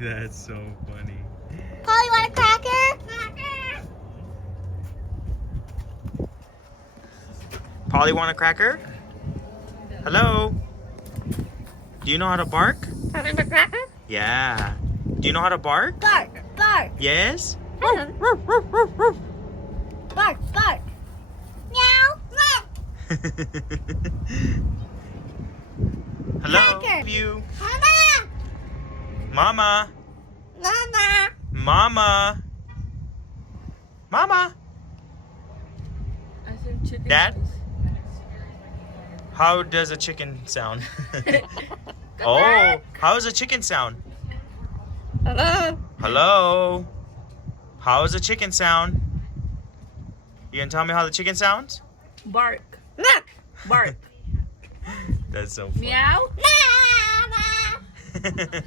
That's so funny. Polly, want a cracker? Cracker. Polly, want a cracker? Hello? Do you know how to bark? Want a cracker? Yeah. Do you know how to bark? Bark, bark, Yes? bark, bark. Meow. Hello? Cracker. You? Mama. Mama? Mama. Mama? Mama? I said chicken. Dad? How does a chicken sound? Oh, how does a chicken sound? Hello. Hello? How does a chicken sound? You gonna tell me how the chicken sounds? Bark. Look. Bark. That's so funny. Meow. Mama.